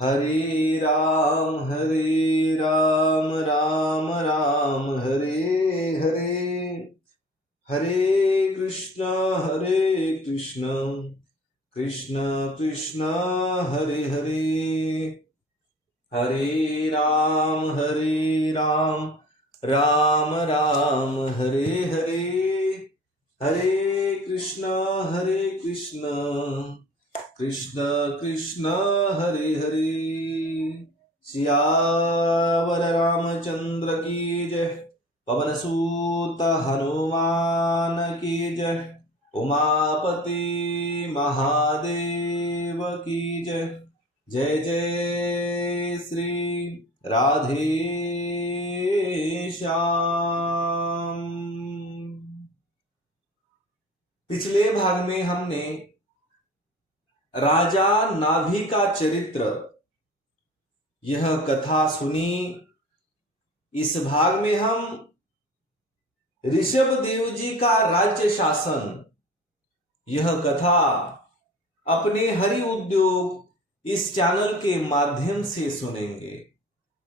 हरे राम राम राम हरे हरे, हरे कृष्ण कृष्ण कृष्ण हरे हरे, हरे राम राम राम हरे हरे, हरे कृष्ण कृष्ण कृष्ण हरे हरे। सियावर रामचंद्र की जय, पवन सूत हनुमान की जय, उमापति महादेव की जय। जय जय श्री राधे श्याम। पिछले भाग में हमने राजा नाभि का चरित्र यह कथा सुनी। इस भाग में हम ऋषभ देव जी का राज्य शासन यह कथा अपने हरि उद्योग इस चैनल के माध्यम से सुनेंगे।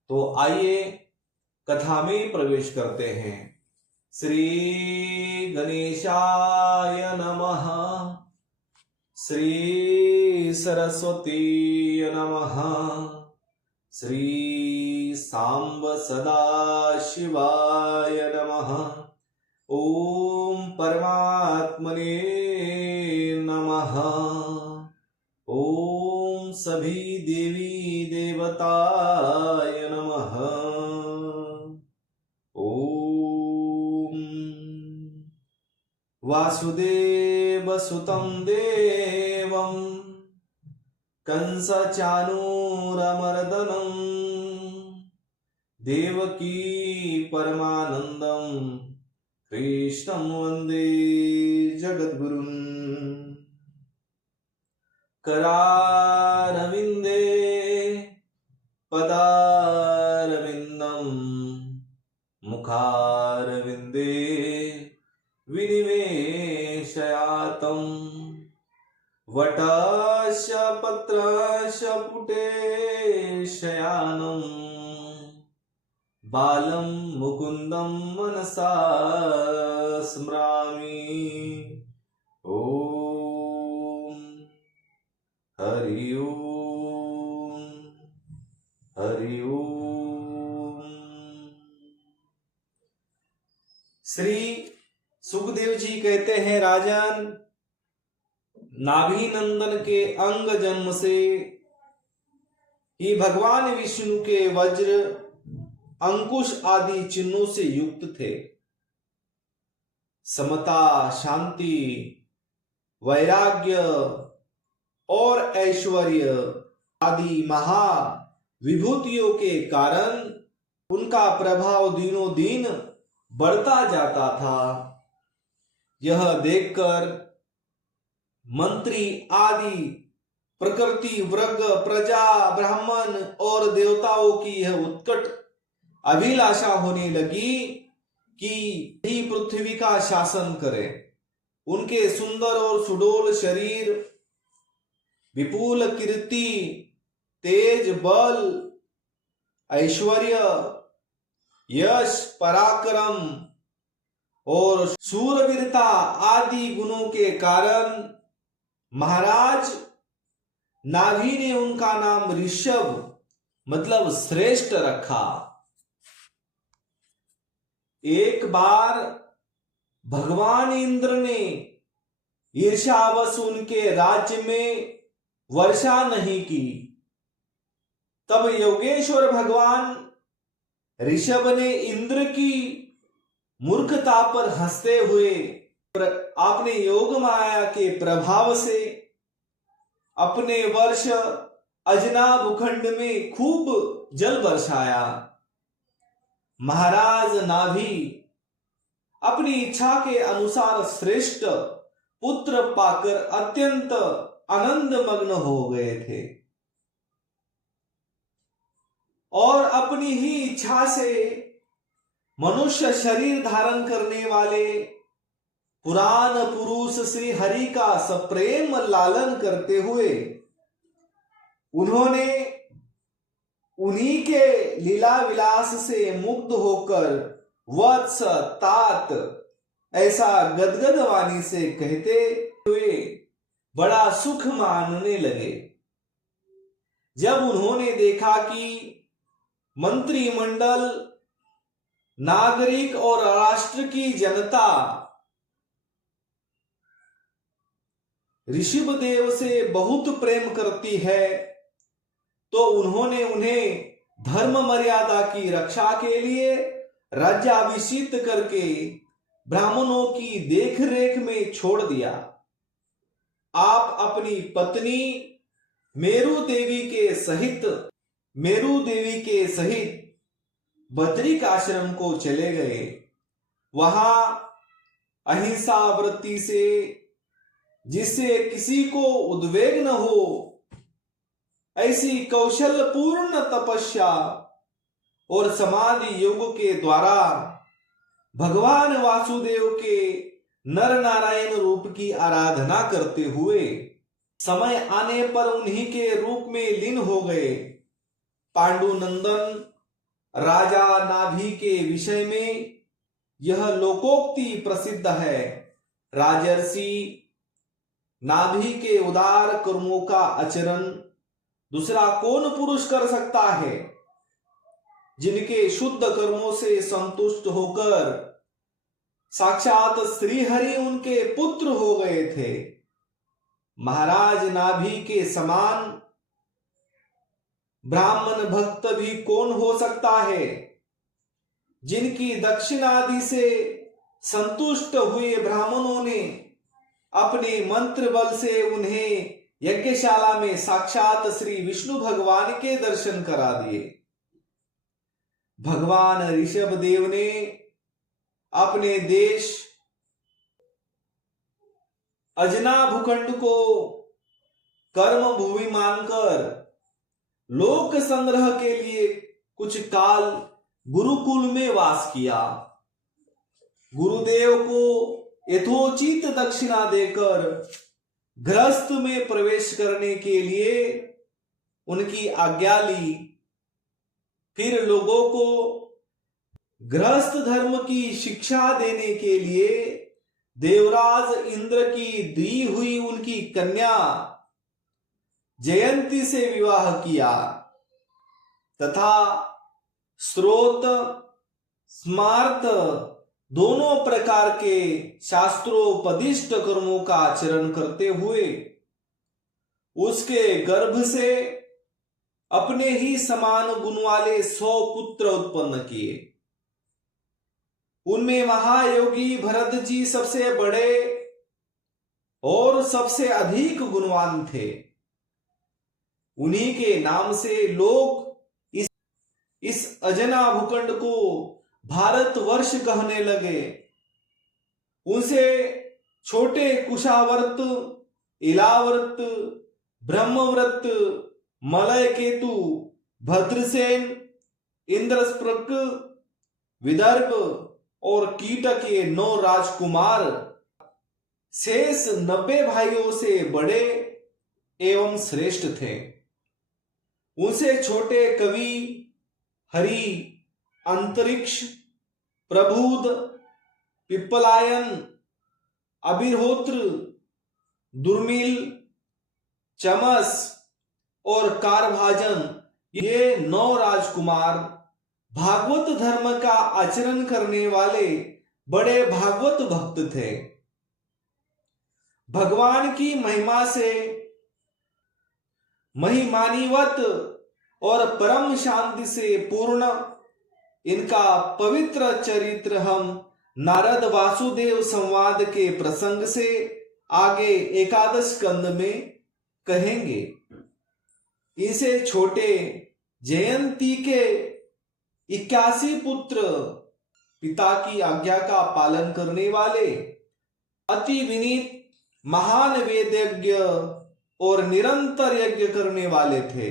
तो आइए कथा में प्रवेश करते हैं। श्री गणेशाय नमः, श्री सरस्वती नमः, श्री सांब सदा शिवाय नमः, ओम परमात्मने नमः, ओम सभी देवी देवताय नमः, ओम वासुदेव सुतं देवं कंस चाणूरमर्दनं देवकी परमानंदं कृष्णं वंदे जगद्गुरुन्। करारविंदे पदारविंदं मुखारविंदे विनिवेशयातं वटस्य पत्रस्य पुटे शयानं बालं मुकुन्दं मनसा स्मरामि। ओम हरि ओम, हरि ओम। श्री सुखदेव जी कहते हैं, राजन, नाभि नंदन के अंग जन्म से ही भगवान विष्णु के वज्र अंकुश आदि चिन्हों से युक्त थे। समता, शांति, वैराग्य और ऐश्वर्य आदि महा विभूतियों के कारण उनका प्रभाव दिनों दिन बढ़ता जाता था। यह देखकर मंत्री आदि प्रकृति वर्ग, प्रजा, ब्राह्मण और देवताओं की यह उत्कट अभिलाषा होने लगी कि ही पृथ्वी का शासन करे। उनके सुंदर और सुडोल शरीर, विपुल कीर्ति, तेज, बल, ऐश्वर्य, यश, पराक्रम और शूरवीरता आदि गुणों के कारण महाराज नाभि ने उनका नाम ऋषभ मतलब श्रेष्ठ रखा। एक बार भगवान इंद्र ने ईर्ष्यावश उनके राज्य में वर्षा नहीं की। तब योगेश्वर भगवान ऋषभ ने इंद्र की मूर्खता पर हंसते हुए अपने योग माया के प्रभाव से अपने वर्ष अजना भूखंड में खूब जल बरसाया। महाराज नाभि अपनी इच्छा के अनुसार श्रेष्ठ पुत्र पाकर अत्यंत आनंद मग्न हो गए थे और अपनी ही इच्छा से मनुष्य शरीर धारण करने वाले पुराण पुरुष श्री हरि का सप्रेम लालन करते हुए उन्होंने उन्हीं के लीला विलास से मुग्ध होकर वत्स तात ऐसा गदगद वाणी से कहते हुए बड़ा सुख मानने लगे। जब उन्होंने देखा कि मंत्रिमंडल, नागरिक और राष्ट्र की जनता ऋषभदेव से बहुत प्रेम करती है, तो उन्होंने उन्हें धर्म मर्यादा की रक्षा के लिए राज्याभिषिक्त करके ब्राह्मणों की देखरेख में छोड़ दिया। आप अपनी पत्नी मेरु देवी के सहित बद्रिक आश्रम को चले गए। वहां अहिंसा वृत्ति से, जिससे किसी को उद्वेग न हो, ऐसी कौशलपूर्ण तपस्या और समाधि योग के द्वारा भगवान वासुदेव के नर नारायण रूप की आराधना करते हुए समय आने पर उन्हीं के रूप में लीन हो गए। पांडुनंदन राजा नाभि के विषय में यह लोकोक्ति प्रसिद्ध है। राजर्षि नाभि के उदार कर्मों का आचरण दूसरा कौन पुरुष कर सकता है? जिनके शुद्ध कर्मों से संतुष्ट होकर साक्षात श्रीहरि उनके पुत्र हो गए थे। महाराज नाभि के समान ब्राह्मण भक्त भी कौन हो सकता है? जिनकी दक्षिणादि से संतुष्ट हुए ब्राह्मणों ने अपने मंत्र बल से उन्हें यज्ञशाला में साक्षात श्री विष्णु भगवान के दर्शन करा दिए। भगवान ऋषभदेव ने अपने देश अजना भूखंड को कर्म भूमि मानकर लोक संग्रह के लिए कुछ काल गुरुकुल में वास किया। गुरुदेव को यथोचित दक्षिणा देकर गृहस्थ में प्रवेश करने के लिए उनकी आज्ञा ली। फिर लोगों को गृहस्थ धर्म की शिक्षा देने के लिए देवराज इंद्र की दी हुई उनकी कन्या जयंती से विवाह किया तथा स्रोत स्मार्त दोनों प्रकार के शास्त्रोपदिष्ट कर्मों का आचरण करते हुए उसके गर्भ से अपने ही समान गुण वाले 100 पुत्र उत्पन्न किए। उनमें महायोगी भरत जी सबसे बड़े और सबसे अधिक गुणवान थे। उन्हीं के नाम से लोग इस अजना भूखंड को भारतवर्ष कहने लगे। उनसे छोटे कुशावर्त, इलावर्त, ब्रह्मव्रत, मलय केतु, भद्रसेन, इंद्रस्प्रक, विदर्भ और कीटक के 9 राजकुमार शेष 90 भाइयों से बड़े एवं श्रेष्ठ थे। उनसे छोटे कवि हरि, अंतरिक्ष, प्रबुद, पिप्पलायन, अभिहोत्र, दुर्मिल, चमस और कारभाजन, ये 9 राजकुमार भागवत धर्म का आचरण करने वाले बड़े भागवत भक्त थे। भगवान की महिमा से महिमानिवत और परम शांति से पूर्ण इनका पवित्र चरित्र हम नारद वासुदेव संवाद के प्रसंग से आगे एकादश स्कंद में कहेंगे। इसे छोटे जयंती के 81 पुत्र, पिता की आज्ञा का पालन करने वाले, अति विनीत, महान वेदज्ञ और निरंतर यज्ञ करने वाले थे।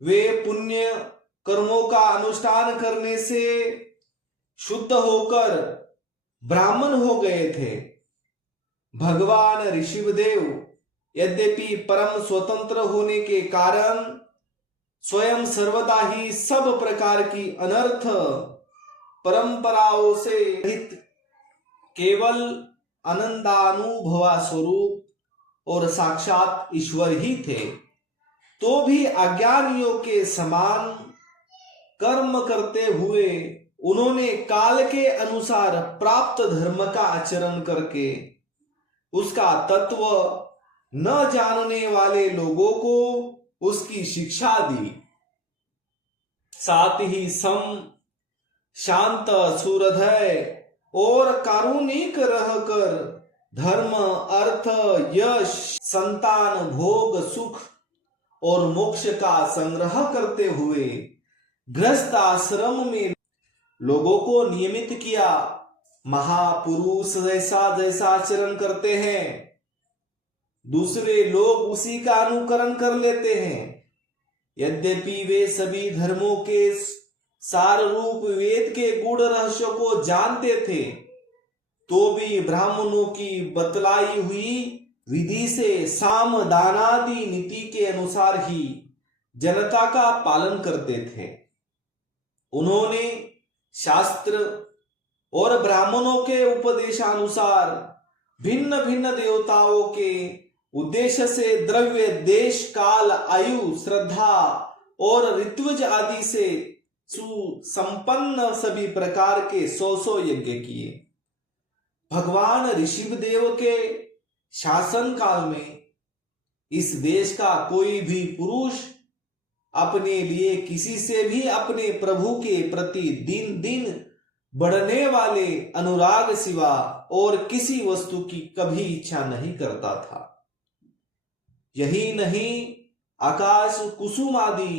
वे पुण्य कर्मों का अनुष्ठान करने से शुद्ध होकर ब्राह्मण हो गए थे। भगवान ऋषभदेव यद्यपि परम स्वतंत्र होने के कारण स्वयं सर्वदा ही सब प्रकार की अनर्थ परंपराओं से रहित केवल आनंदानुभवा स्वरूप और साक्षात ईश्वर ही थे, तो भी अज्ञानियों के समान कर्म करते हुए उन्होंने काल के अनुसार प्राप्त धर्म का आचरण करके उसका तत्व न जानने वाले लोगों को उसकी शिक्षा दी। साथ ही सम, शांत, सुहृदय और कारुणिक रहकर धर्म, अर्थ, यश, संतान, भोग, सुख और मोक्ष का संग्रह करते हुए गृहस्थ आश्रम में लोगों को नियमित किया। महापुरुष जैसा जैसा आचरण करते हैं, दूसरे लोग उसी का अनुकरण कर लेते हैं। यद्यपि वे सभी धर्मों के सार रूप वेद के गूढ़ रहस्यों को जानते थे, तो भी ब्राह्मणों की बतलाई हुई विधि से साम दानादि नीति के अनुसार ही जनता का पालन करते थे। उन्होंने शास्त्र और ब्राह्मणों के उपदेशानुसार भिन्न भिन्न देवताओं के उद्देश्य से द्रव्य, देश, काल, आयु, श्रद्धा और ऋत्विज आदि से सुसंपन्न सभी प्रकार के 100 यज्ञ किए। भगवान ऋषिदेव के शासन काल में इस देश का कोई भी पुरुष अपने लिए किसी से भी अपने प्रभु के प्रति दिन दिन बढ़ने वाले अनुराग सिवा और किसी वस्तु की कभी इच्छा नहीं करता था। यही नहीं, आकाश कुसुम आदि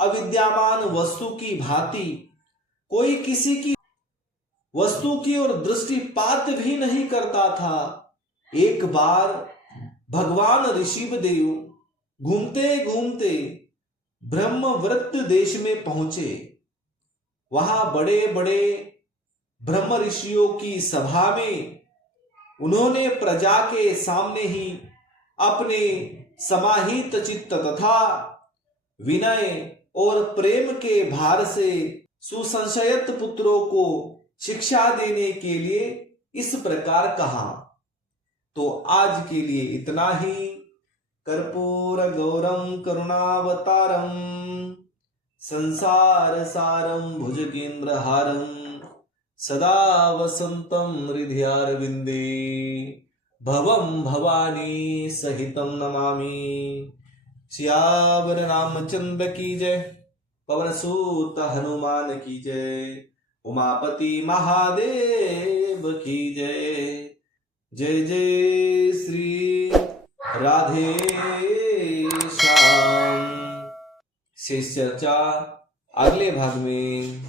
अविद्यमान वस्तु की भांति कोई किसी की वस्तु की ओर दृष्टिपात भी नहीं करता था। एक बार भगवान ऋषिदेव घूमते घूमते ब्रह्मवृत्त देश में पहुंचे। वहां बड़े बड़े ब्रह्म ऋषियों की सभा में उन्होंने प्रजा के सामने ही अपने समाहित चित्त तथा विनय और प्रेम के भार से सुसंशयत पुत्रों को शिक्षा देने के लिए इस प्रकार कहा। तो आज के लिए इतना ही। कर्पूर गौरम करुणावतारम संसार सारम भुजगेंद्र हारम सदा वसंतम हृदयारविंदे भवम भवानी सहितम नमामि। सियावर रामचंद्र की जय, पवन सूत हनुमान की जय, उमापति महादेव की जय। जय जय श्री राधे श्याम। शेष चर्चा अगले भाग में।